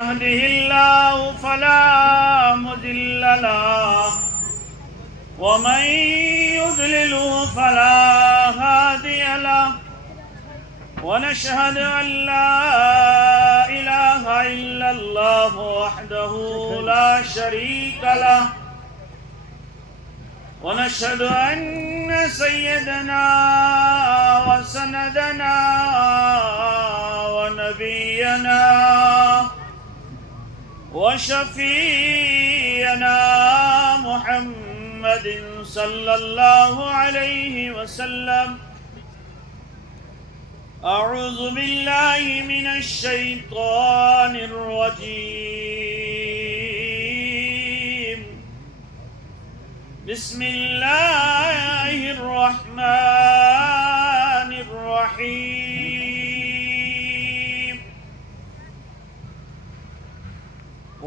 يهده الله فلا مضل له ومن يضلل فلا هادي له ونشهد أن لا إله إلا الله وحده لا شريك له ونشهد أن سيدنا وسندنا ونبينا وشفينا محمد صلى الله عليه وسلم. أعوذ بالله من الشيطان الرجيم. بسم الله الرحمن الرحيم.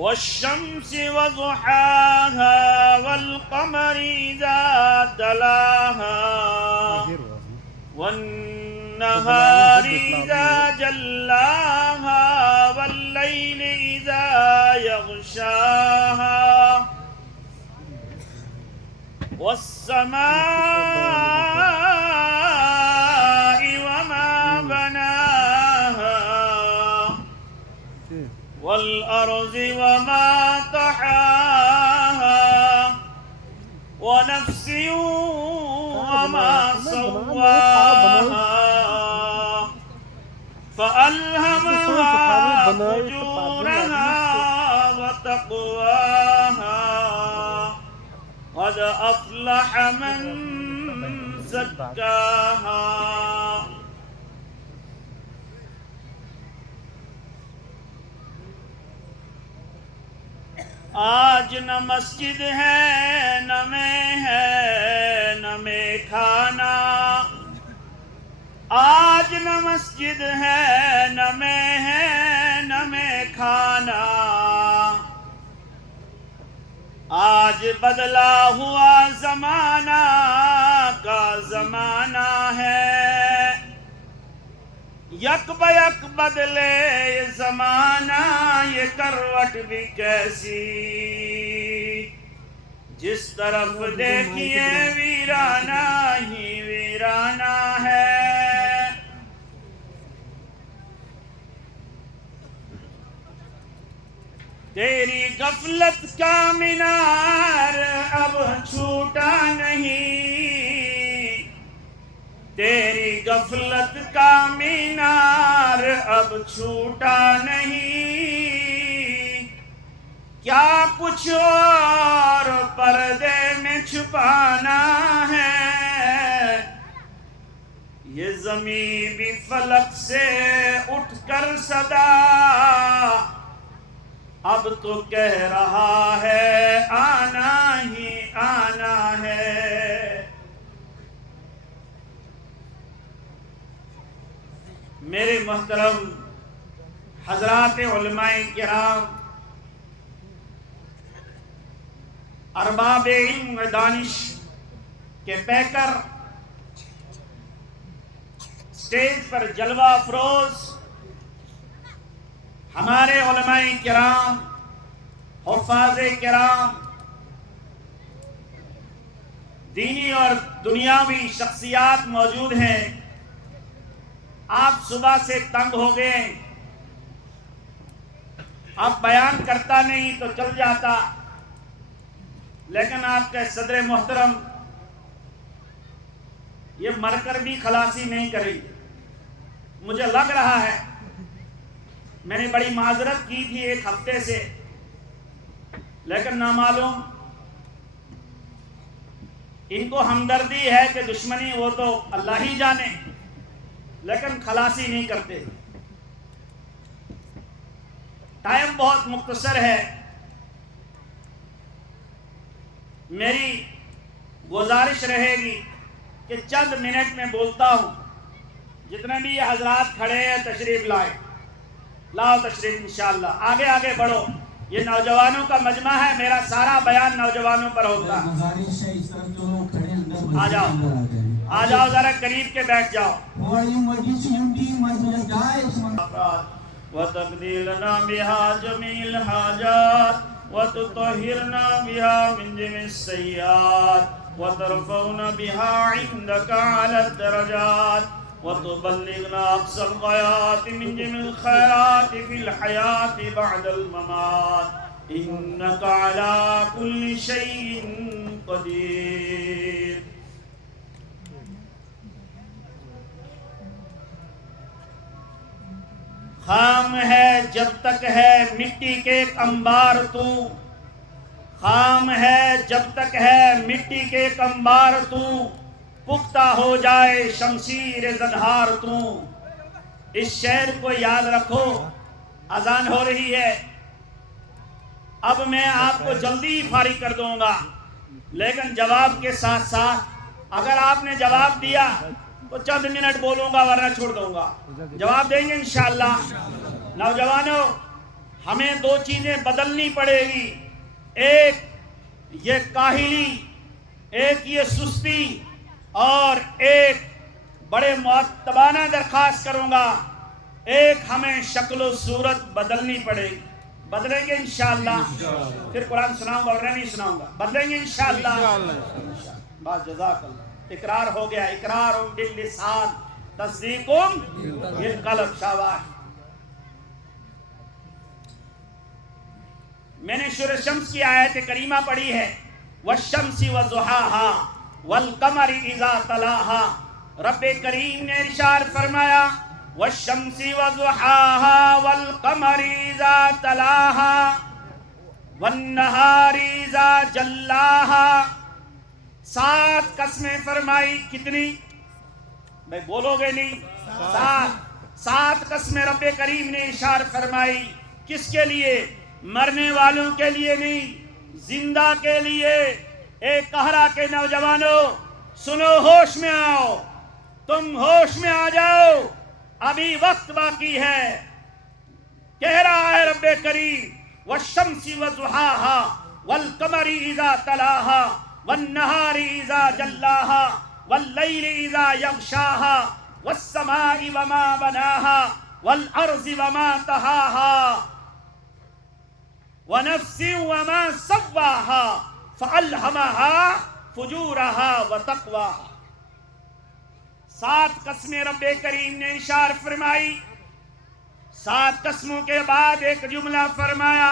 والشمس وضحاها والقمر إذا تلاها والنهار إذا جلاها والليل إذا يغشاها والسماء وما بناها والأرض وما طحاها ونفس وما سواها فألهمها فجورها وتقواها قد أفلح من زكاها. آج نہ مسجد ہے نہ میں ہے نہ میں کھانا. آج نہ مسجد ہے نہ میں ہے نہ میں کھانا. آج بدلا ہوا زمانہ کا زمانہ ہے. یک بیک بدلے یہ زمانہ یہ کروٹ بھی کیسی. جس طرف دیکھیے ویرانہ ہی ویرانہ ہے. تیری غفلت کا مینار اب چھوٹا نہیں. تیری غفلت کا مینار اب چھوٹا نہیں. کیا کچھ اور پردے میں چھپانا ہے. یہ زمین بھی فلک سے اٹھ کر صدا اب تو کہہ رہا ہے آنا ہی آنا ہے. میرے محترم حضرات علماء کرام، ارباب علم و دانش کے پیکر، اسٹیج پر جلوہ افروز ہمارے علماء کرام، حفاظ کرام، دینی اور دنیاوی شخصیات موجود ہیں. آپ صبح سے تنگ ہو گئے. آپ بیان کرتا نہیں تو چل جاتا، لیکن آپ کے صدر محترم یہ مر کر بھی خلاصی نہیں کری. مجھے لگ رہا ہے میں نے بڑی معذرت کی تھی ایک ہفتے سے، لیکن نامعلوم ان کو ہمدردی ہے کہ دشمنی وہ تو اللہ ہی جانے، لیکن خلاصی نہیں کرتے. ٹائم بہت مختصر ہے. میری گزارش رہے گی کہ چند منٹ میں بولتا ہوں. جتنے بھی یہ حضرات کھڑے ہیں تشریف لائے، لاؤ تشریف انشاءاللہ. آگے آگے بڑھو. یہ نوجوانوں کا مجمع ہے، میرا سارا بیان نوجوانوں پر ہوتا ہے. آ جاؤ آ جاؤ ذرا قریب کے بیٹھ جاؤ. وتقضي لنا بها جميع الحاجات وتطهرنا بها من جميع السيئات وترفعنا بها عندك على الدرجات وتبلغنا أقصى الغايات من جميع الخيرات في الحياة بعد الممات إنك على كل شيء قدير. خام ہے جب تک ہے مٹی کے ایک انبار تو، خام ہے جب تک ہے مٹی کے ایک انبار تو، پختہ ہو جائے شمشیر زنہار تو. اس شعر کو یاد رکھو. اذان ہو رہی ہے. اب میں آپ کو جلدی فارغ کر دوں گا، لیکن جواب کے ساتھ ساتھ اگر آپ نے جواب دیا تو چند منٹ بولوں گا ورنہ چھوڑ دوں گا. جواب دیں گے انشاءاللہ. نوجوانوں، ہمیں دو چیزیں بدلنی پڑے گی. ایک یہ کاہلی، ایک یہ سستی، اور ایک بڑے مؤدبانہ درخواست کروں گا، ایک ہمیں شکل و صورت بدلنی پڑے گی. بدلیں گے انشاءاللہ. پھر قرآن سناؤں گا ورنہ نہیں سناؤں گا. بدلیں گے انشاءاللہ. بس جزاک اللہ. اقرار ہو گیا. اقرار باللسان تصدیق بالقلب. شاباش. میں نے سورہ شمس کی آیت کریمہ پڑھی ہے. والشمس وضحاها والقمر اذا تلاها. رب کریم نے ارشاد فرمایا والشمس وضحاها والقمر اذا تلاها والنهار اذا جلاها. 7 قسمیں فرمائی. کتنی بھائی بولو گے نہیں؟ 7 قسمیں رب کریم نے ارشاد فرمائی. کس کے لیے؟ مرنے والوں کے لیے نہیں، زندہ کے لیے. ایک کہرا کے نوجوانوں سنو، ہوش میں آؤ. تم ہوش میں آ جاؤ، ابھی وقت باقی ہے. کہہ رہا ہے رب کریم والشمس وضحاها والقمر اذا تلاها والنهار اذا جلاها والليل اذا يغشاها والسماء وما بناها والارض وما طحاها ونفس وما سواها فألهمها فجورها وتقواها. 7 قسمیں رب کریم نے اشار فرمائی. 7 قسموں کے بعد ایک جملہ فرمایا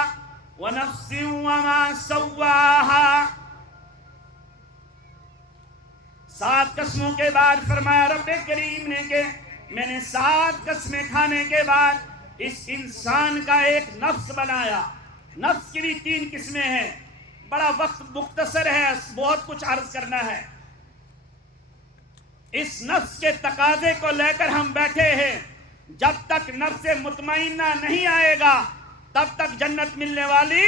ونفس وما سواها. 7 قسموں کے بعد فرمایا رب کریم نے کہ میں نے 7 قسمیں کھانے کے بعد اس انسان کا ایک نفس بنایا. نفس کی بھی 3 قسمیں ہیں. بڑا وقت مختصر ہے، بہت کچھ عرض کرنا ہے. اس نفس کے تقاضے کو لے کر ہم بیٹھے ہیں. جب تک نفس مطمئنہ نہیں آئے گا تب تک جنت ملنے والی.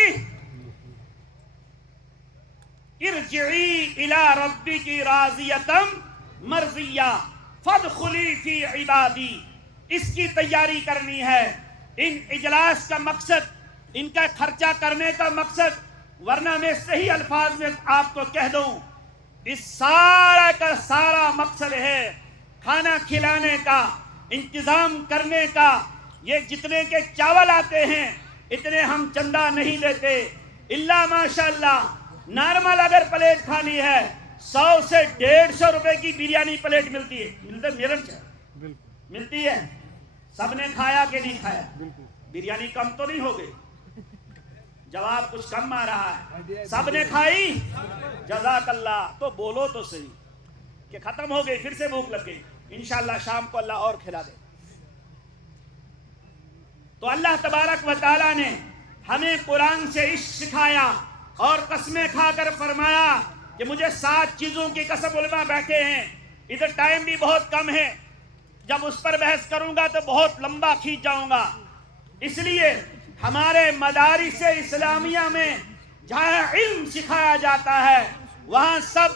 ارجعی الی ربک راضیۃ مرضیہ فادخلی فی عبادی. اس کی تیاری کرنی ہے. ان اجلاس کا مقصد، ان کا خرچہ کرنے کا مقصد، ورنہ میں صحیح الفاظ میں آپ کو کہہ دوں، اس سارا کا سارا مقصد ہے کھانا کھلانے کا، انتظام کرنے کا. یہ جتنے کے چاول آتے ہیں اتنے ہم چندہ نہیں لیتے. اللہ ماشاءاللہ نارمل اگر پلیٹ کھانی ہے 100 سے 150 روپے کی بریانی پلیٹ ملتی ہے. ملتی ہے. سب نے کھایا کہ نہیں کھایا؟ بریانی کم تو نہیں ہو گئی؟ جواب کچھ کم آ رہا ہے. سب نے کھائی؟ جزاک اللہ. تو بولو تو صحیح کہ ختم ہو گئی، پھر سے بھوک لگ گئی. انشاءاللہ شام کو اللہ اور کھلا دے. تو اللہ تبارک و تعالیٰ نے ہمیں قرآن سے عشق سکھایا اور قسمیں کھا کر فرمایا کہ مجھے 7 چیزوں کی قسم. علماء بیٹھے ہیں، ادھر ٹائم بھی بہت کم ہے، جب اس پر بحث کروں گا تو بہت لمبا کھینچ جاؤں گا. اس لیے ہمارے مدارس اسلامیہ میں جہاں علم سکھایا جاتا ہے وہاں سب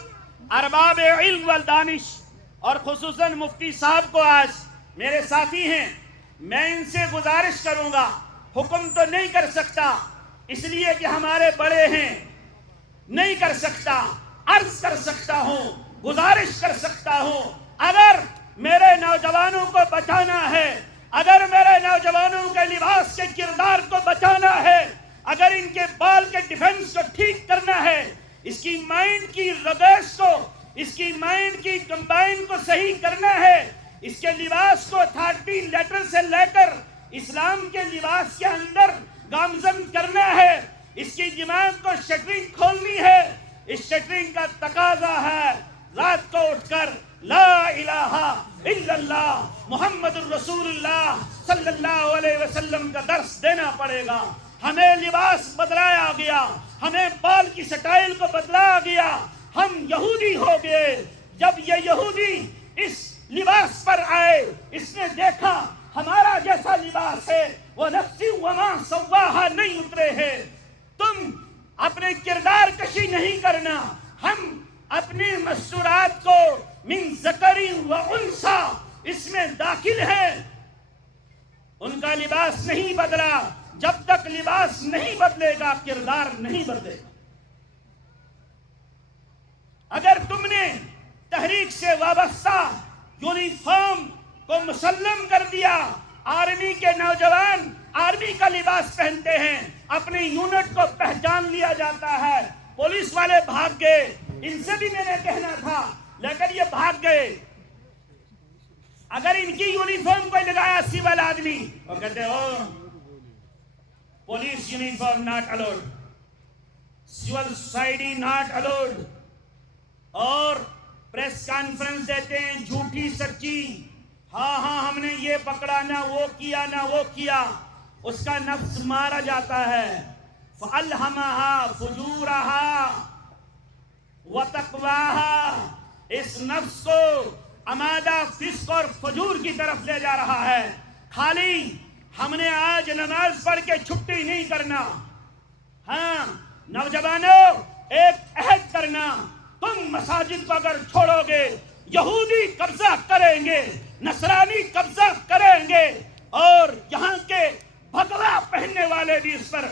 ارباب علم والدانش، اور خصوصاً مفتی صاحب کو آج میرے ساتھی ہیں، میں ان سے گزارش کروں گا. حکم تو نہیں کر سکتا اس لیے کہ ہمارے بڑے ہیں، نہیں کر سکتا. عرض کر سکتا ہوں، گزارش کر سکتا ہوں. اگر میرے نوجوانوں کو بچانا ہے، اگر میرے نوجوانوں کے لباس کے کردار کو بچانا ہے، اگر ان کے بال کے ڈیفنس کو ٹھیک کرنا ہے، اس کی مائنڈ کی رگیش کو، اس کی مائنڈ کی کمبائن کو صحیح کرنا ہے، اس کے لباس کو اتھارٹی لیٹر سے لے کر اسلام کے لباس کے اندر گامزن کرنا ہے، اس کی دماغ کو شٹرنگ کھولنی ہے، اس شٹرنگ کا تقاضا ہے رات کو اٹھ کر لا الہ الا اللہ محمد الرسول اللہ صلی اللہ علیہ وسلم کا درس دینا پڑے گا۔ ہمیں لباس بدلایا گیا، ہمیں بال کی سٹائل کو بدلایا گیا، ہم یہودی ہو گئے۔ جب یہ یہودی اس لباس پر آئے، اس نے دیکھا ہمارا جیسا لباس ہے، وہ نفسی وما سواہا نہیں اترے ہیں۔ تم اپنے کردار کشی نہیں کرنا، ہم اپنی مستورات کو من ذکر و انثی اس میں داخل ہے۔ ان کا لباس نہیں بدلا، جب تک لباس نہیں بدلے گا کردار نہیں بدلے گا۔ اگر تم نے تحریک سے وابستہ یونیفارم کو مسلم کر دیا، آرمی کے نوجوان آرمی کا لباس پہنتے ہیں، اپنی یونٹ کو پہچان لیا جاتا ہے، پولیس والے بھاگ گئے، ان سے بھی میں نے کہنا تھا لیکن یہ بھاگ گئے۔ اگر ان کی یونیفارم کو لگایا سول آدمی، وہ کہتے ہو police uniform not allowed, civil society not allowed, اور پریس کانفرنس دیتے ہیں جھوٹی سچی، ہاں ہم نے یہ پکڑا نہ وہ کیا نہ وہ کیا، اس کا نفس مارا جاتا ہے۔ فَأَلْهَمَهَا فُجُورَهَا وَتَقْوَاهَا، اس نفس کو امادہ فسق اور فجور کی طرف لے جا رہا ہے۔ خالی ہم نے آج نماز پڑھ کے چھٹی نہیں کرنا، ہاں نوجوانوں ایک عہد کرنا، تم مساجد کو اگر چھوڑو گے یہودی قبضہ کریں گے، نصرانی قبضہ کریں گے، اور یہاں کے بھگوا پہننے والے بھی اس پر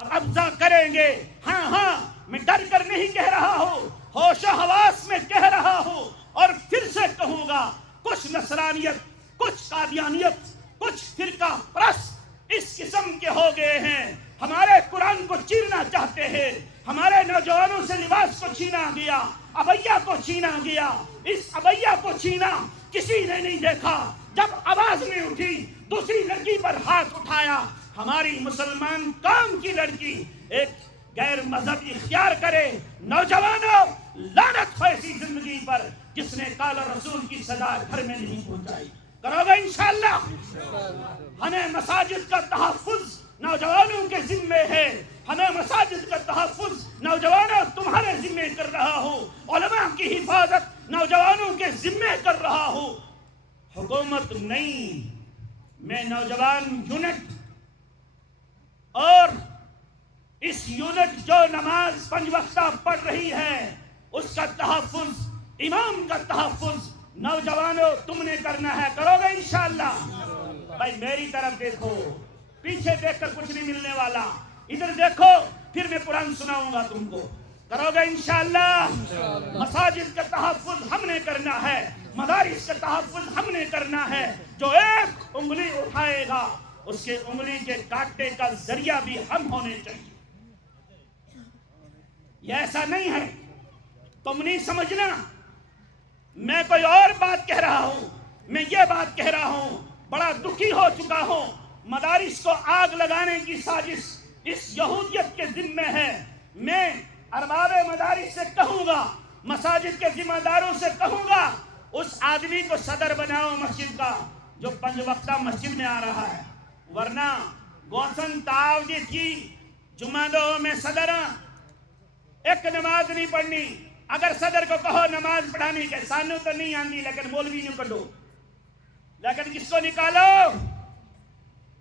قبضہ کریں گے۔ ہاں میں ڈر کر نہیں کہہ رہا ہوں، ہوش و حواس میں کہہ رہا ہوں، اور پھر سے کہوں گا، کچھ نصرانیت، کچھ قادیانیت، کچھ فرقہ پرست اس قسم کے ہو گئے ہیں، ہمارے قرآن کو چیرنا چاہتے ہیں، ہمارے نوجوانوں سے لباس کو چھینا گیا، ابیا کو چھینا گیا۔ اس ابیا کو چھینا کسی نے نہیں دیکھا، جب آواز نہیں اٹھی دوسری لڑکی پر ہاتھ اٹھایا۔ ہماری مسلمان قوم کی لڑکی ایک غیر مذہب اختیار کرے، نوجوانوں لعنت ہو ایسی زندگی پر جس نے قال رسول کی صدا گھر میں نہیں پہنچائی۔ کرو گے انشاءاللہ؟ ہمیں مساجد کا تحفظ نوجوانوں کے ذمے ہے، ہمیں مساجد کا تحفظ نوجوانوں تمہارے ذمے کر رہا ہوں، علماء کی حفاظت نوجوانوں کے ذمے کر رہا ہوں۔ حکومت نہیں، میں نوجوان یونٹ اور اس یونٹ جو نماز 5 وقتہ پڑھ رہی ہے اس کا تحفظ، امام کا تحفظ نوجوانوں تم نے کرنا ہے۔ کرو گے انشاءاللہ؟ بھائی میری طرف دیکھو، پیچھے دیکھ کر کچھ نہیں ملنے والا، ادھر دیکھو پھر میں قرآن سناؤں گا تم کو۔ کرو گے انشاءاللہ؟ مساجد کا تحفظ ہم نے کرنا ہے، مدارس کا تحفظ ہم نے کرنا ہے۔ جو ایک انگلی اٹھائے گا اس کے انگلی کے کاٹنے کا ذریعہ بھی ہم ہونے چاہیے۔ یہ ایسا نہیں ہے، تم نہیں سمجھنا میں کوئی اور بات کہہ رہا ہوں، میں یہ بات کہہ رہا ہوں، بڑا دکھی ہو چکا ہوں۔ مدارس کو آگ لگانے کی سازش اس یہودیت کے ذمے ہے۔ میں ارباب مدارس سے کہوں گا، مساجد کے ذمہ داروں سے کہوں گا، اس آدمی کو صدر بناؤ مسجد کا جو 5 وقتہ مسجد میں آ رہا ہے، ورنہ گوسن تاؤ کی جمعہ دو میں صدر ایک نماز نہیں پڑھنی۔ اگر صدر کو کہو نماز پڑھانی کے سانو تو نہیں آندی، لیکن مولوی نہیں کڈو، لیکن کس کو نکالو؟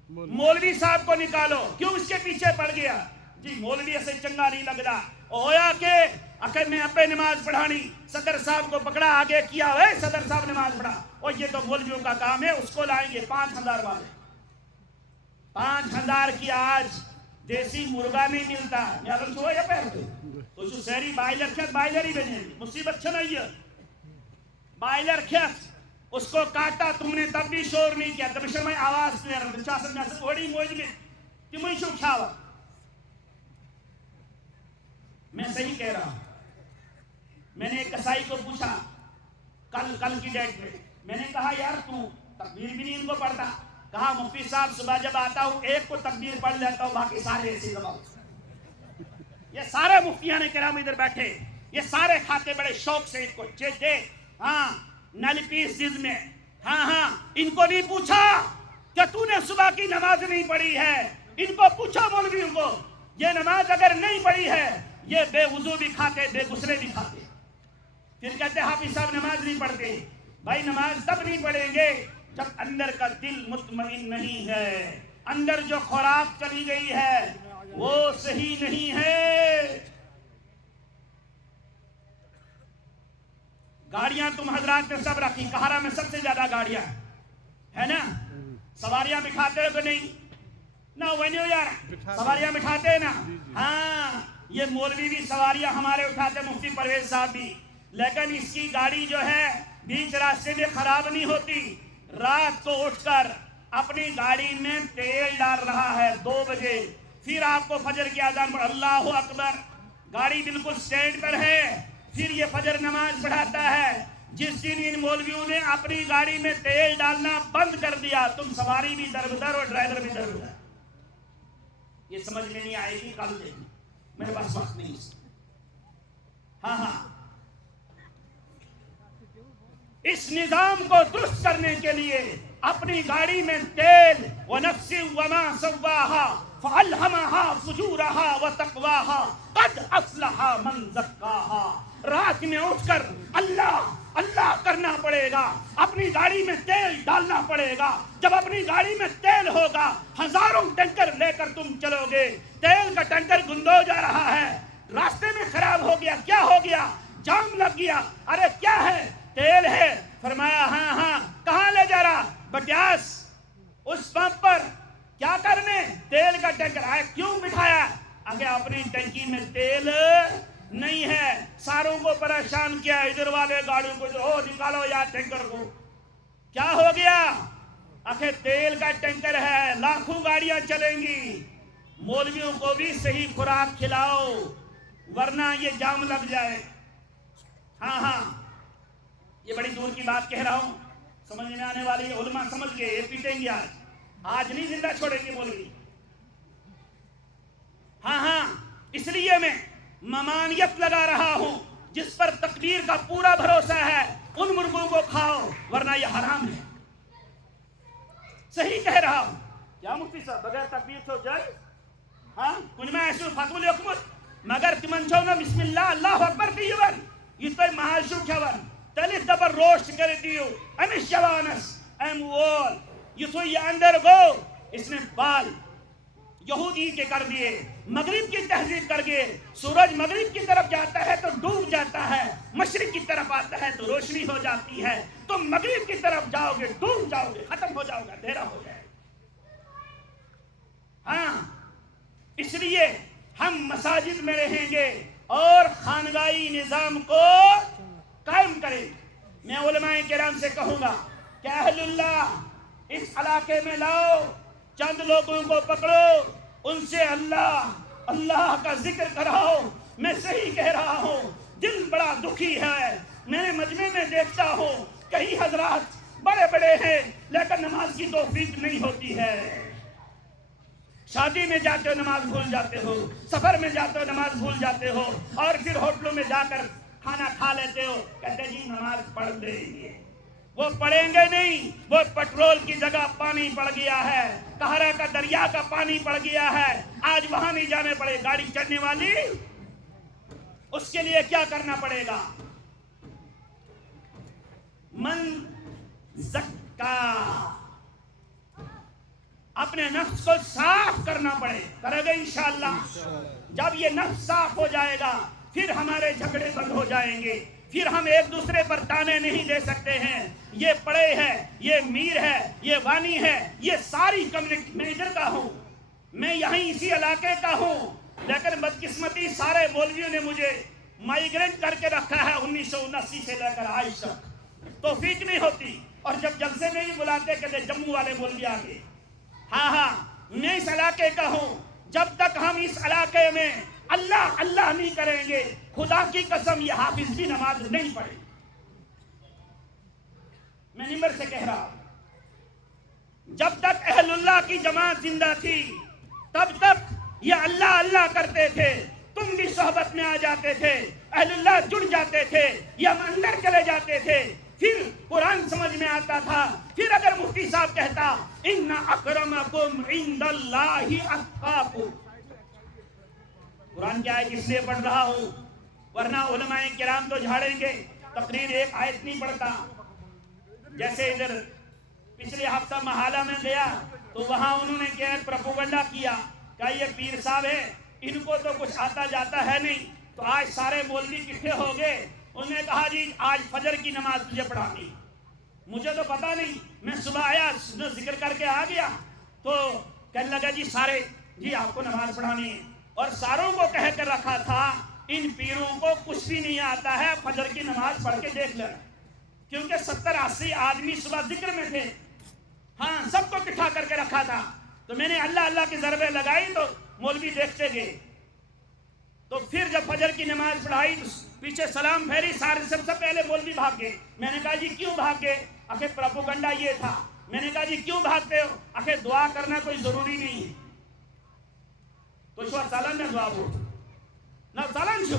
مولوی صاحب کو نکالو۔ کیوں؟ اس کے پیچھے پڑ گیا جی، مولوی ایسے چنگا نہیں لگتا، ہویا کہ اگر میں اپنے نماز پڑھانی، صدر صاحب کو پکڑا آگے کیا، اے صدر صاحب نماز پڑھا، اور یہ تو مولویوں کا کام ہے، اس کو لائیں گے 5000 والے۔ 5000 کی آج دیسی مرغا نہیں ملتا، یادم چھوڑا یا پہر دو تو جو سہری بائلر کھت بائلر ہی بنے، مصیبت چھنائی ہے بائلر کھت اس کو کاٹا تم نے تب بھی شور نہیں کیا. دمشق میں آواز نہیں چاسن میں اوڑی موج میں تمہیں شو کھاوا. میں صحیح کہہ رہا ہوں. میں نے ایک کسائی کو پوچھا کل کی ڈیٹ میں نے کہا یار تو تکبیر بھی نہیں ان کو پڑھتا. کہا مفتی صاحب صبح جب آتا ہوں ایک کو تکبیر پڑھ لیتا ہوں باقی سارے ایسی دباؤ. یہ سارے مفتیان کرام ادھر بیٹھے یہ سارے کھاتے بڑے شوق سے ان کو دے. ہاں نل پیس جز میں ہاں ان کو نہیں پوچھا کہ تو نے صبح کی نماز نہیں پڑھی ہے. ان کو پوچھا مولویوں کو یہ نماز اگر نہیں پڑھی ہے یہ بے وضو بھی کھاتے بے غسلے بھی کھاتے. پھر کہتے حافظ صاحب نماز نہیں پڑھتے. بھائی نماز تب نہیں پڑھیں گے جب اندر کا دل مطمئن نہیں ہے. اندر جو خوراک چلی گئی ہے وہ صحیح نہیں ہے. گاڑیاں تم حضرات نے سب رکھی. کہارا میں سب سے زیادہ گاڑیاں ہے نا. سواریاں بٹھاتے ہو کہ نہیں؟ نہ ونیو یار سواریاں بٹھاتے ہیں نا. ہاں یہ مولوی بھی سواریاں ہمارے اٹھاتے مفتی پرویز صاحب بھی. لیکن اس کی گاڑی جو ہے بیچ راستے میں خراب نہیں ہوتی. رات کو اٹھ کر اپنی گاڑی میں تیل ڈال رہا ہے 2 بجے. پھر آپ کو فجر کی اذان پر اللہ اکبر گاڑی بالکل سٹینڈ پر ہے. پھر یہ فجر نماز پڑھاتا ہے. جس دن ان مولویوں نے اپنی گاڑی میں تیل ڈالنا بند کر دیا تم سواری بھی دربدر اور ڈرائیور بھی دربدر. یہ سمجھ میں نہیں آئے گی کل دیکھیں میرے پاس وقت نہیں. ہاں اس نظام کو درست کرنے کے لیے اپنی گاڑی میں تیل وَنَفْسٍ وَمَا سَوَّاهَا فَأَلْهَمَهَا فُجُورَهَا وَتَقْوَاهَا قَدْ أَفْلَحَ مَنْ زَكَّاهَا. رات میں اٹھ کر اللہ کرنا پڑے گا. اپنی گاڑی میں تیل ڈالنا پڑے گا. جب اپنی گاڑی میں تیل ہوگا ہزاروں ٹینکر لے کر تم چلو گے. تیل کا ٹینکر گندو جا رہا ہے راستے میں خراب ہو گیا. کیا ہو گیا؟ جام لگ گیا. ارے کیا ہے؟ تیل ہے. فرمایا ہاں کہاں لے جا رہا؟ بٹیاس اس پمپ پر. کیا کرنے؟ تیل کا ٹینکر. آئے کیوں بٹھایا؟ آگے اپنی ٹینکی میں تیل نہیں ہے. ساروں کو پریشان کیا. ادھر والے گاڑیوں کو نکالو یا ٹینکر کو. کیا ہو گیا؟ آخر تیل کا ٹینکر ہے لاکھوں گاڑیاں چلیں گی. مولویوں کو بھی صحیح خوراک کھلاؤ ورنہ یہ جام لگ جائے. ہاں یہ بڑی دور کی بات کہہ رہا ہوں سمجھ میں آنے والی. علماء سمجھ گئے یہ پیٹیں گے آج نہیں زندہ چھوڑیں گے مولوی. ہاں اس لیے میں ممانعت لگا رہا ہوں. جس پر تقدیر کا پورا بھروسہ ہے ان مرغوں کو کھاؤ ورنہ یہ حرام ہے. صحیح کہہ رہا ہوں کیا مفتی صاحب بغیر تکبیر تو جائز؟ ہاں کچھ میں ایسے فتوی حکمت مگر تمن چھونا بسم اللہ اللہ اکبر دیون یہ تو محاشو کھون تلت دبر روشت کر دیو امیش جوانس ایم وول یہ تو یہ اندر گو. اس نے بال یہودی کے کر دیے. مغرب کی تہذیب کر گئے. سورج مغرب کی طرف جاتا ہے تو ڈوب جاتا ہے. مشرق کی طرف آتا ہے تو روشنی ہو جاتی ہے. تم مغرب کی طرف جاؤ گے ڈوب جاؤ گے ختم ہو جاؤ گے اندھیرا ہو جائے. ہاں اس لیے ہم مساجد میں رہیں گے اور خانگاہی نظام کو قائم کریں. میں علماء کرام سے کہوں گا کہ اہل اللہ اس علاقے میں لاؤ. چند لوگوں کو پکڑو ان سے اللہ کا ذکر کراؤ. میں صحیح کہہ رہا ہوں دل بڑا دکھی ہے. میں مجمع میں دیکھتا ہوں کئی حضرات بڑے ہیں لیکن نماز کی توفیق نہیں ہوتی ہے. شادی میں جاتے ہو نماز بھول جاتے ہو. سفر میں جاتے ہو نماز بھول جاتے ہو. اور پھر ہوٹلوں میں جا کر کھانا کھا لیتے ہو. کہتے جی نماز پڑھ لیں گے. وہ پڑھیں گے نہیں. وہ پٹرول کی جگہ پانی پڑ گیا ہے. کہارا کا دریا کا پانی پڑ گیا ہے. آج وہاں نہیں جانے پڑے. گاڑی چڑھنے والی اس کے لیے کیا کرنا پڑے گا؟ من زکا اپنے نفس کو صاف کرنا پڑے. کرے گا انشاءاللہ. جب یہ نفس صاف ہو جائے گا پھر ہمارے جھگڑے بند ہو جائیں گے. پھر ہم ایک دوسرے پر تانے نہیں دے سکتے ہیں یہ پڑے ہے یہ میر ہے یہ وانی ہے. یہ ساری کمیونٹی میں ادھر کا ہوں میں یہیں اسی علاقے کا ہوں. لیکن بدقسمتی سارے مولویوں نے مجھے مائیگرینٹ کر کے رکھا ہے 1979 سے لے کر آج تک. توفیق نہیں ہوتی اور جب جلسے میں بھی بلاتے کہتے جموں والے مولوی آ گئے. ہاں میں اس علاقے کا ہوں. جب تک ہم اس علاقے میں اللہ اللہ نہیں کریں گے خدا کی قسم یہ حافظ بھی نماز نہیں پڑھے. میں نمبر سے کہہ رہا ہوں جب تک اہل اللہ کی جماعت زندہ تھی تب تک یہ اللہ اللہ کرتے تھے. تم بھی صحبت میں آ جاتے تھے, اہل اللہ جڑ جاتے تھے, یہ ہم اندر چلے جاتے تھے. پھر قرآن سمجھ میں آتا تھا. پھر اگر مفتی صاحب کہتا ان اکرمکم عند اللہ اتقاکم, قرآن کی آیت اس لیے پڑھ رہا ہوں ورنہ علماء کرام تو جھاڑیں گے. تقریر ایک آیت نہیں پڑھتا. جیسے ادھر پچھلے ہفتہ محالہ میں گیا تو وہاں انہوں نے کیا پروپیگنڈا کیا کہ یہ پیر صاحب ہے ان کو تو کچھ آتا جاتا ہے نہیں. تو آج سارے مولوی اکٹھے ہو گئے. انہوں نے کہا جی آج فجر کی نماز تجھے پڑھانی. مجھے تو پتا نہیں, میں صبح آیا ذکر کر کے آ گیا تو کہنے لگا جی سارے جی آپ کو نماز پڑھانی ہے. اور ساروں کو کہہ کر رکھا تھا ان پیروں کو کچھ بھی نہیں آتا ہے, فجر کی نماز پڑھ کے دیکھ لینا. کیونکہ 70-80 آدمی صبح ذکر میں تھے. ہاں سب کو اکٹھا کر کے رکھا تھا. تو میں نے اللہ اللہ کی ضربیں لگائی تو مولوی دیکھتے گئے. تو پھر جب فجر کی نماز پڑھائی تو پیچھے سلام پھیری, سارے سب سے پہلے مولوی بھاگ گئے. میں نے کہا جی کیوں بھاگ گئے؟ آخر پروپیگنڈا یہ تھا. میں نے کہا جی کیوں بھاگتے ہو؟ آخر دعا کرنا کوئی ضروری نہیں ہے. تو شو سالن میں دعا ہو نہ سالن شو.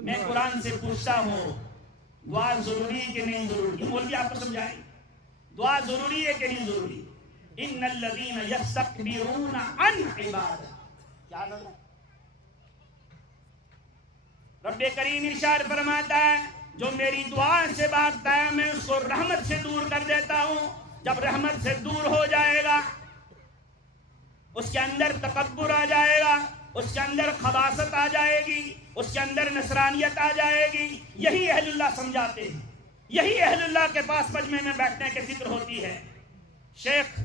میں قرآن سے پوچھتا ہوں دعا ضروری کہ نہیں ضروری؟ مولوی آپ کو سمجھائیں دعا ضروری ہے کہ نہیں ضروری؟ ان الذین یستکبرون عن عبادتی, کیا رب کریم ارشاد فرماتا ہے جو میری دعا سے بھاگتا ہے میں اس کو رحمت سے دور کر دیتا ہوں. جب رحمت سے دور ہو جائے گا اس کے اندر تکبر آ جائے گا, اس کے اندر خباثت آ جائے گی, اس کے اندر نصرانیت آ جائے گی. یہی اہل اللہ سمجھاتے ہیں, یہی اہل اللہ کے پاس مجمع میں بیٹھنے کی ذکر ہوتی ہے. شیخ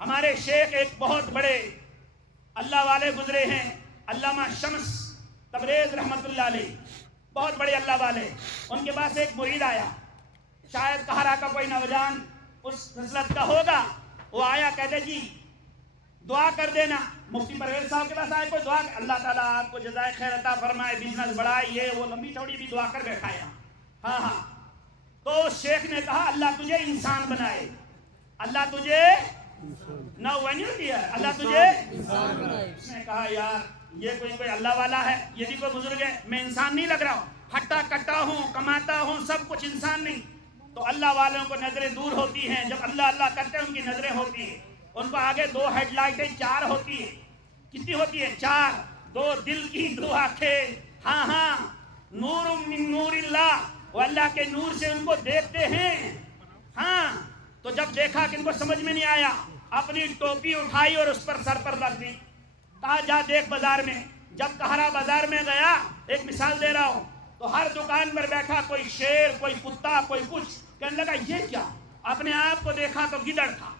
ہمارے شیخ ایک بہت بڑے اللہ والے گزرے ہیں, علامہ شمس تبریز رحمت اللہ علیہ, بہت بڑے اللہ والے. ان کے پاس ایک مرید آیا, شاید کہرا کا کوئی نوجوان اس نسلت کا ہوگا. وہ آیا کہتے جی دعا کر دینا. مفتی پرویز صاحب کے پاس آئے کوئی دعا, اللہ تعالیٰ آپ کو جزائے خیر عطا فرمائے, بزنس بڑھائے, یہ وہ لمبی چوڑی بھی دعا کر بیٹھا ہے. ہاں تو شیخ نے کہا اللہ تجھے انسان بنائے, اللہ تجھے نہ ونیو دیا, اللہ تجھے انسان بنائے. اس نے کہا یار یہ کوئی اللہ والا ہے, یہ بھی کوئی بزرگ ہے, میں انسان نہیں لگ رہا ہوں, ہٹا کٹا ہوں, کماتا ہوں, سب کچھ انسان نہیں. تو اللہ والوں کو نظریں دور ہوتی ہیں, جب اللہ اللہ کرتے ہیں ان کی نظریں ہوتی ہیں. ان کو آگے 2 ہیڈ لائٹیں 4 ہوتی ہیں. کتنی ہوتی ہے؟ 4. 2 دل کی 2 آنکھیں. ہاں نور من نور اللہ, وہ اللہ کے نور سے ان کو دیکھتے ہیں. ہاں تو جب دیکھا کہ ان کو سمجھ میں نہیں آیا, اپنی ٹوپی اٹھائی اور اس پر سر پر رکھ دی. کہا جا دیکھ بازار میں. جب کہرا بازار میں گیا, ایک مثال دے رہا ہوں, تو ہر دکان پر بیٹھا کوئی شیر, کوئی کتا, کوئی کچھ. کہنے لگا یہ کیا؟ اپنے آپ کو دیکھا تو گدڑ تھا.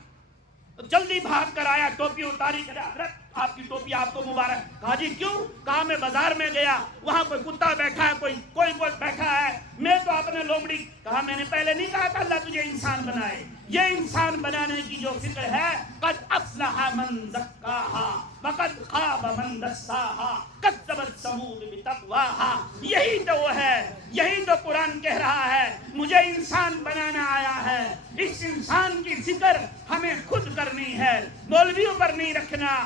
جلدی بھاگ کر آیا, ٹوپی اتاری, کہ حضرت آپ کی ٹوپی آپ کو مبارک. کہا جی کیوں؟ کہا میں بازار میں گیا, وہاں کوئی کتا بیٹھا ہے, کوئی بیٹھا ہے, میں تو اپنے لومڑی. کہا میں نے پہلے نہیں کہا تھا اللہ تجھے انسان بنائے؟ یہ انسان بنانے کی جو فکر ہے, قد افلح من زکاہا وقد خاب من دساہا کذبت ثمود بتقواہا. یہی تو وہ ہے, یہی تو قرآن کہہ رہا ہے مجھے انسان بنانا آیا ہے. اس انسان کی فکر ہمیں خود کرنی ہے, مولویوں پر نہیں رکھنا.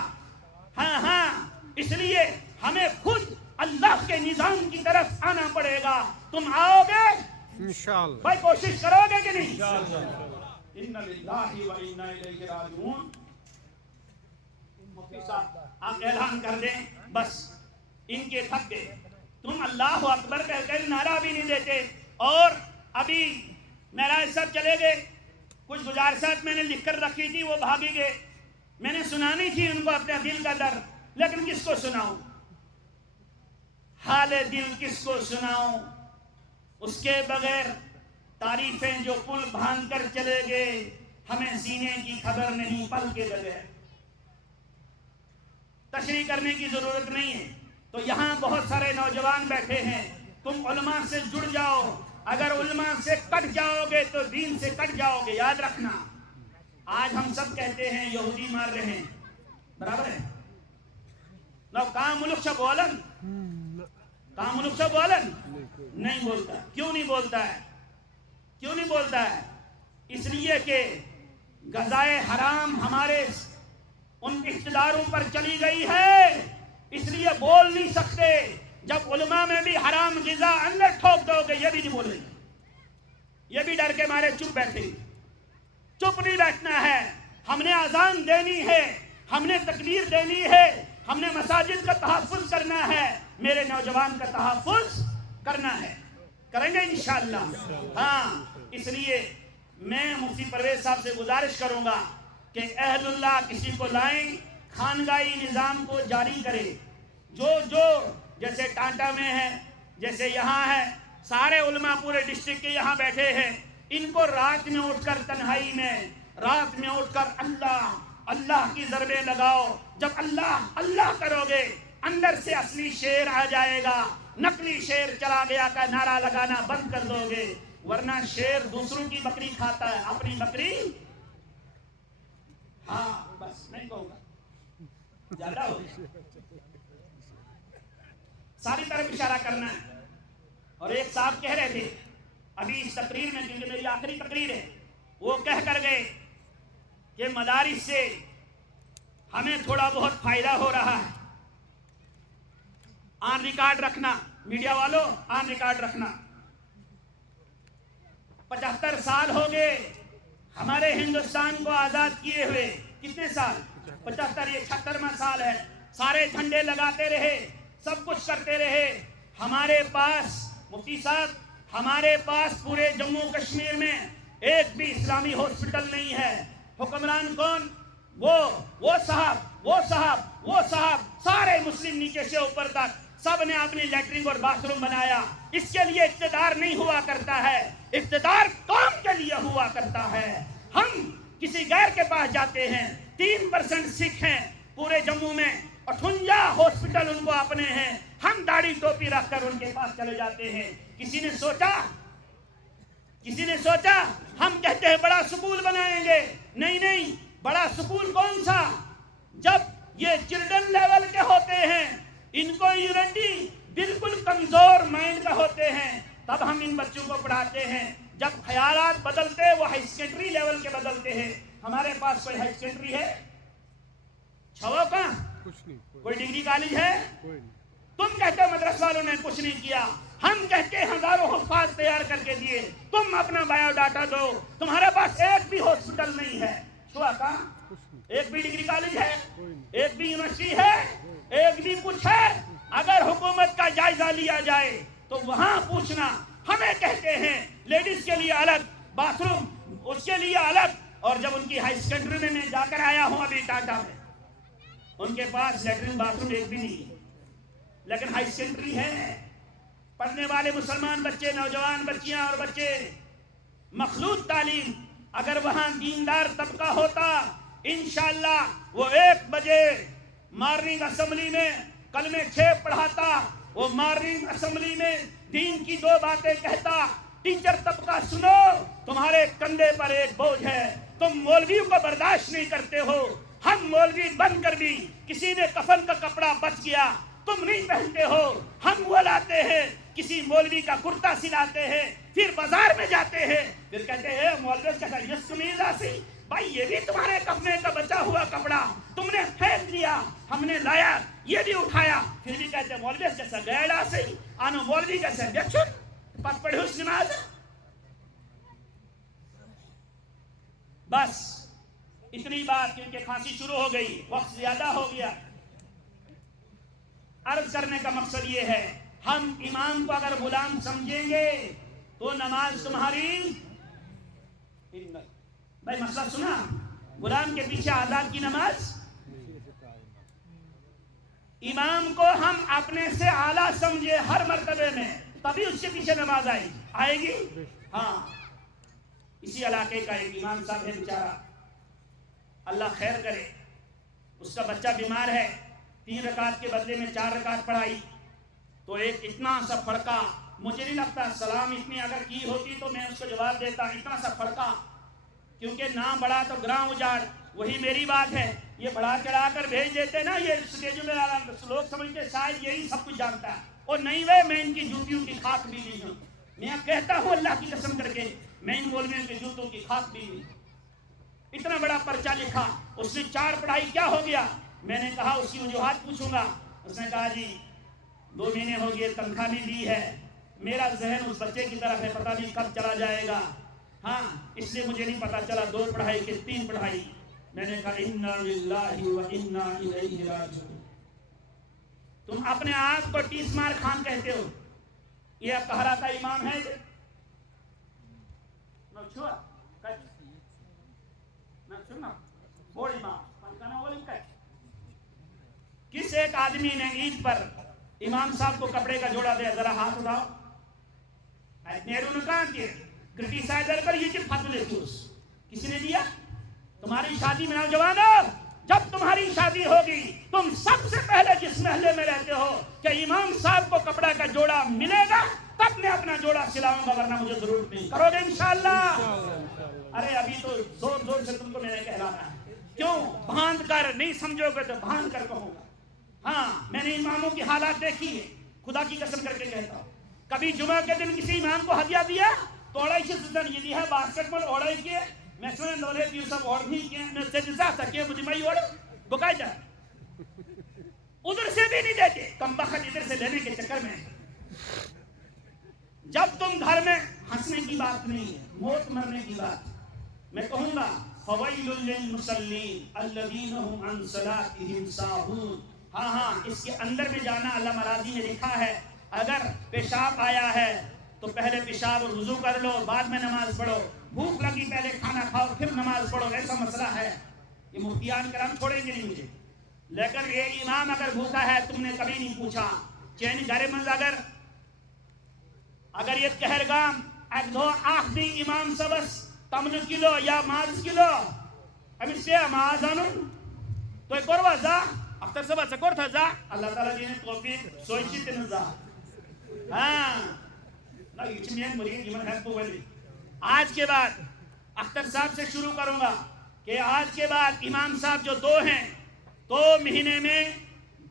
ہاں اس لیے ہمیں خود اللہ کے نظام کی طرف آنا پڑے گا. تم آؤ گے انشاءاللہ, بھائی کوشش کرو گے کہ نہیں؟ انشاءاللہ. اِنَّ لِلَّهِ وَإِنَّا إِلَيْهِ رَاجِعُونَ. مفتی صاحب آپ اعلان کر دیں, بس ان کے تھک گئے. تم اللہ اکبر کہہ کر نعرہ بھی نہیں دیتے. اور ابھی معراج صاحب چلے گئے, کچھ گزارشات میں نے لکھ کر رکھی تھی, وہ بھاگی گئے. میں نے سنانی تھی ان کو اپنے دل کا درد, لیکن کس کو سناؤں؟ حال دل کس کو سناؤں؟ اس کے بغیر تعریفیں جو پل باندھ کر چلے گئے, ہمیں سینے کی خبر نہیں پل کے بغیر. تشریح کرنے کی ضرورت نہیں ہے. تو یہاں بہت سارے نوجوان بیٹھے ہیں, تم علماء سے جڑ جاؤ, اگر علماء سے کٹ جاؤ گے تو دین سے کٹ جاؤ گے. یاد رکھنا. آج ہم سب کہتے ہیں یہودی مار رہے ہیں, برابر ہے نو کام ملک سے بولن, کام ملک سے بولن نہیں بولتا. کیوں نہیں بولتا ہے؟ کیوں نہیں بولتا ہے؟ اس لیے کہ غذائے حرام ہمارے ان اقتداروں پر چلی گئی ہے, اس لیے بول نہیں سکتے. جب علماء میں بھی حرام غذا اندر ٹھوک دو گے, یہ بھی نہیں بولیں گے, یہ بھی ڈر کے مارے چپ بیٹھیں. چپ نہیں بیٹھنا ہے. ہم نے اذان دینی ہے, ہم نے تکبیر دینی ہے, ہم نے مساجد کا تحفظ کرنا ہے, میرے نوجوان کا تحفظ کرنا ہے. کریں گے انشاءاللہ. ہاں, اس لیے میں مفتی پرویز صاحب سے گزارش کروں گا کہ اہل اللہ کسی کو لائیں, خانگاہی نظام کو جاری کرے. جو جیسے ٹانٹا میں ہے, جیسے یہاں ہے, سارے علماء پورے ڈسٹرکٹ کے یہاں بیٹھے ہیں. ان کو رات میں اٹھ کر تنہائی میں, رات میں اٹھ کر اللہ اللہ کی ضربیں لگاؤ. جب اللہ اللہ کرو گے, اندر سے اصلی شیر آ جائے گا. نقلی شیر چلا گیا کا نعرہ لگانا بند کر دو گے, ورنہ شیر دوسروں کی بکری کھاتا ہے, اپنی بکری. ہاں بس نہیں کہوں گا, زیادہ ہو گیا. ساری طرف اشارہ کرنا ہے. اور ایک صاحب کہہ رہے تھے ابھی اس تقریر میں, کیونکہ میری آخری تقریر ہے, وہ کہہ کر گئے کہ مدارس سے ہمیں تھوڑا بہت فائدہ ہو رہا ہے. آن ریکارڈ رکھنا, میڈیا والوں آن ریکارڈ رکھنا. 75 سال ہو گئے ہمارے ہندوستان کو آزاد کیے ہوئے. کتنے سال؟ 75. یہ 76واں سال ہے. سارے جھنڈے لگاتے رہے, سب کچھ کرتے رہے. ہمارے پاس مفتی صاحب, ہمارے پاس پورے جموں کشمیر میں ایک بھی اسلامی ہاسپٹل نہیں ہے. حکمران کون؟ وہ صاحب, وہ صاحب, وہ صاحب, سارے مسلم نیچے سے اوپر تک سب نے اپنی لیٹرنگ اور باتھ روم بنایا. اس کے لیے اقتدار نہیں ہوا کرتا ہے, اقتدار قوم کے لیے ہوا کرتا ہے. ہم کسی غیر کے پاس جاتے ہیں, 3% سکھ ہیں پورے جموں میں, 58 ہاسپٹل ان کو اپنے ہیں. ہم داڑھی ٹوپی رکھ کر ان کے پاس چلے جاتے ہیں. کسی نے سوچا ہم کہتے ہیں بڑا سکول بنائیں گے. نہیں, بڑا سکول کون سا؟ جب یہ چلڈرن لیول کے ہوتے ہیں, ان کو یونٹی بالکل کمزور مائنڈ کا ہوتے ہیں, تب ہم ان بچوں کو پڑھاتے ہیں. جب خیالات بدلتے وہ ہائی سیکنڈری لیول کے بدلتے ہیں. ہمارے پاس کوئی ہائی سیکنڈری ہے؟ چھو کا کوئی ڈگری کالج ہے؟ تم کہتے مدرسہ والوں نے کچھ نہیں کیا. ہم کہتے ہزاروں حفاظ تیار کر کے دیے. تم اپنا بایو ڈاٹا دو, تمہارے پاس ایک بھی ہاسپٹل نہیں ہے. چھوا کا ایک بھی ڈگری کالج ہے, ایک بھی یونیورسٹی ہے, ایک بھی کچھ ہے. اگر حکومت کا جائزہ لیا جائے تو وہاں پوچھنا. ہمیں کہتے ہیں لیڈیز کے لیے الگ باتھ روم, اس کے لیے الگ. اور جب ان کی ہائی سیکنڈری میں جا کر آیا ہوں ابھی ٹاٹا میں, ان کے پاس لیٹرین باتھ روم ایک بھی نہیں ہے, لیکن ہائی سیکنڈری ہے. پڑھنے والے مسلمان بچے, نوجوان بچیاں اور بچے, مخلوط تعلیم. اگر وہاں دیندار طبقہ ہوتا, انشاءاللہ وہ 1 بجے مارننگ اسمبلی میں کلمے 6 پڑھاتا, وہ مارننگ اسمبلی میں دین کی 2 باتیں کہتا. ٹیچر طبقہ سنو, تمہارے کندھے پر ایک بوجھ ہے, تم مولویوں کو برداشت نہیں کرتے ہو. ہم مولوی بن کر بھی کسی نے کفن کا کپڑا بچ گیا, تم نہیں پہنتے ہو. ہم وہ لاتے ہیں, کسی مولوی کا کرتا سلاتے ہیں, پھر بازار میں جاتے ہیں, پھر کہتے ہیں مولوی کہتا ہے یس کمیزہ سی, بھائی یہ بھی تمہارے کفنے کا بچا ہوا کپڑا تم نے پھینک دیا, ہم نے لایا یہ بھی اٹھایا. پھر بھی کہتے ہیں مولوی کیسا گیڑا سی, آنو مولوی کیسا بیچن پس پڑھے اس نماز. بس اتنی بات, کیونکہ کھانسی شروع ہو گئی, وقت زیادہ ہو گیا. عرض کرنے کا مقصد یہ ہے, ہم امام کو اگر غلام سمجھیں گے تو نماز تمہاری. بھائی مسئلہ سنا, غلام کے پیچھے آزاد کی نماز. امام کو ہم اپنے سے اعلیٰ سمجھے ہر مرتبے میں, تبھی اس کے پیچھے نماز آئے گی. ہاں, اسی علاقے کا ایک امام صاحب ہے بیچارہ, اللہ خیر کرے, اس کا بچہ بیمار ہے, 3 رکعت کے بدلے میں 4 رکعت پڑھائی, تو ایک اتنا سا پھڑکا مجھے نہیں لگتا سلام اتنی اگر کی ہوتی تو میں اس کو جواب دیتا، اتنا سا فرقہ، کیونکہ نام بڑا تو گراں اجاڑ، وہی میری بات ہے۔ یہ بڑا چڑھا کر بھیج دیتے نا، یہ اسٹیجوں میں لوگ سمجھتے شاید یہی سب کچھ جانتا ہے، اور نہیں وے میں ان کی جوتیوں کی خاک بھی نہیں ہوں۔ میں کہتا ہوں اللہ کی قسم کر کے، میں ان مولویوں کی جوتوں کی خاک بھی نہیں۔ اتنا بڑا پرچہ لکھا، اس نے 4 پڑھائی کیا ہو گیا؟ میں نے کہا اس کی وجوہات پوچھوں گا، اس نے کہا جی 2 مہینے ہو گئے تنخواہ نہیں دی ہے، میرا ذہن اس بچے کی طرف ہے، پتہ نہیں کب چلا جائے گا، ہاں اس لیے مجھے نہیں پتا چلا 2 پڑھائی کہ 3 پڑھائی۔ میں نے کہا انا للہ و انا الیہ راجعون۔ تم اپنے آپ کو ٹیس مار خان کہتے ہو، یہ قہرہ کا امام ہے؟ کس ایک آدمی نے عید پر امام صاحب کو کپڑے کا جوڑا دیا؟ ذرا ہاتھ اٹھاؤ۔ نیرو نے کہا کہ کرٹیسائزر پر یہ چپ ہاتھ لیتی ہو، کسی نے دیا؟ تمہاری شادی میں نوجوانوں، جب تمہاری شادی ہوگی تم سب سے پہلے جس محلے میں رہتے ہو کہ امام صاحب کو کپڑا کا جوڑا ملے گا تب میں اپنا جوڑا سلاؤں گا، ورنہ مجھے ضرورت نہیں۔ کرو گے انشاءاللہ؟ ارے ابھی تو زور زور سے تم کو میں نے کہلانا ہے، کیوں؟ باندھ کر نہیں سمجھو گے تو باندھ کر کہوں گا۔ ہاں میں نے اماموں کی حالات دیکھی ہے، خدا کی قسم کر کے کہتا ہوں۔ کبھی جمعہ کے دن کسی امام کو ہدیہ دیا تو اوڑائی سے سزن یہ دی ہے باسکٹ بال اوڑائی کے میں سنے دولے پیو سب اوڑ نہیں کیا میں سے جزا سکے مجھے میں اوڑ بکائی جا ادھر سے بھی نہیں دیتے، کم بخت ادھر سے لینے کے چکر میں۔ جب تم گھر میں ہنسنے کی بات نہیں ہے، موت مرنے کی بات، میں کہوں گا فویل للمصلین الذین هم عن صلاتهم ساہون۔ ہاں اس کے اندر میں جانا اللہ مراضی میں لکھا ہے، اگر پیشاب آیا ہے تو پہلے پیشاب اور وضو کر لو، بعد میں نماز پڑھو، بھوک لگی پہلے کھانا کھاؤ پھر نماز پڑھو، ایسا مسئلہ ہے۔ یہ مفتیان کرام چھوڑیں گے نہیں مجھے، لیکن یہ امام اگر بھوکا ہے تم نے کبھی نہیں پوچھا چین گھر منز اگر یہ کہرگام ایک دو آخ دی امام سبس تمن کلو یا ماز کلو ابھی سے ماز آنو تو ایک اور وزا اختر سبا سکور تھا زا اللہ تعالیٰ جی نے توفیق سوچی تین زا آج کے بعد اختر صاحب سے شروع کروں گا کہ آج کے بعد امام صاحب جو 2 ہیں 2 مہینے میں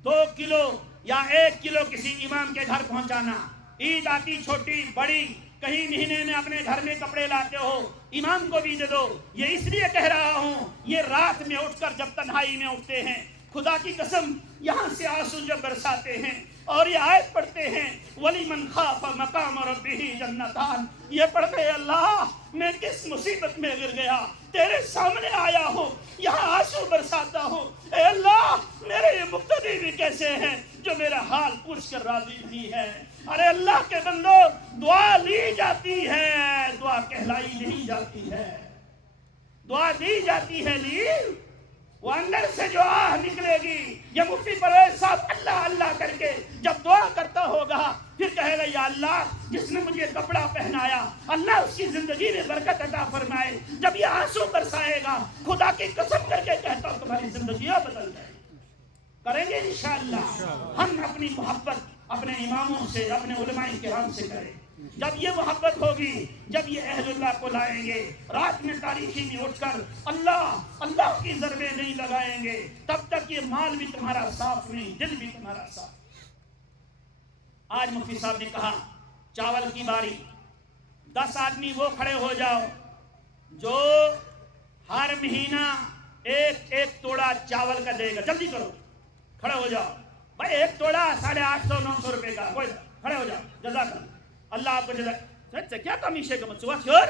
2 کلو یا 1 کلو کسی امام کے گھر پہنچانا۔ عید آتی چھوٹی بڑی، کہیں مہینے میں اپنے گھر میں کپڑے لاتے ہو امام کو بھی دے دو۔ یہ اس لیے کہہ رہا ہوں، یہ رات میں اٹھ کر جب تنہائی میں اٹھتے ہیں خدا کی قسم یہاں سے آنسو جب برساتے ہیں اور یہ آیت پڑھتے ہیں وَلِمَنْ خَافَ مَقَامَ رَبِّهِ جَنَّتَانِ، یہ پڑھتے اللہ میں کس مصیبت میں گر گیا، تیرے سامنے آیا ہوں یہاں آنسو برساتا ہوں، اے اللہ میرے یہ مقتدی بھی کیسے ہیں جو میرا حال پوچھ کر راضی نہیں ہے۔ ارے اللہ کے بندو دعا لی جاتی ہے، دعا کہلائی نہیں جاتی ہے، دعا دی جاتی ہے لی، وہ اندر سے جو آہ نکلے گی۔ یہ مفتی پرویز صاحب اللہ اللہ کر کے جب دعا کرتا ہوگا پھر کہے گا یا اللہ جس نے مجھے کپڑا پہنایا اللہ اس کی زندگی میں برکت عطا فرمائے۔ جب یہ آنسو برسائے گا خدا کی قسم کر کے کہتا ہوں تمہاری زندگیاں بدل جائیں۔ کریں گے انشاءاللہ، ہم اپنی محبت اپنے اماموں سے اپنے علماء کرام سے کریں۔ جب یہ محبت ہوگی، جب یہ اہل اللہ کو لائیں گے، رات میں تاریکی میں اٹھ کر اللہ اللہ کی ضربیں نہیں لگائیں گے، تب تک یہ مال بھی تمہارا صاف نہیں، دل بھی تمہارا صاف۔ آج مفتی صاحب نے کہا چاول کی باری، 10 آدمی وہ کھڑے ہو جاؤ جو ہر مہینہ ایک توڑا چاول کا دے گا، جلدی کرو کھڑے ہو جاؤ بھائی، 1 توڑا 850 900 روپے کا، کوئی کھڑے ہو جاؤ، جزاک اللہ آپ کو جزاک۔ کیا کمیشے کا مقصود چھوڑ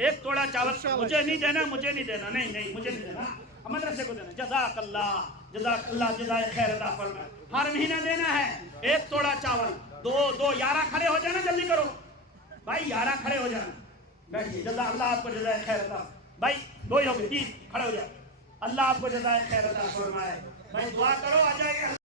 1 توڑا چاول مجھے نہیں دینا، مجھے نہیں دینا، نہیں مجھے نہیں دینا، مدرسے کو دینا، جزاک اللہ جزائے خیر عطا فرمائے۔ ہر مہینہ دینا ہے 1 توڑا چاول، 2 11 کھڑے ہو جانا، جلدی کرو بھائی، 11 کھڑے ہو جانا، بیٹھیے، جزاک اللہ آپ کو جزائے خیر عطا بھائی، 2 ہی ہو گئے 3 کھڑے ہو جاؤ، اللہ آپ کو جزائے خیر عطا فرمائے۔ بھائی دعا کرو آ جائے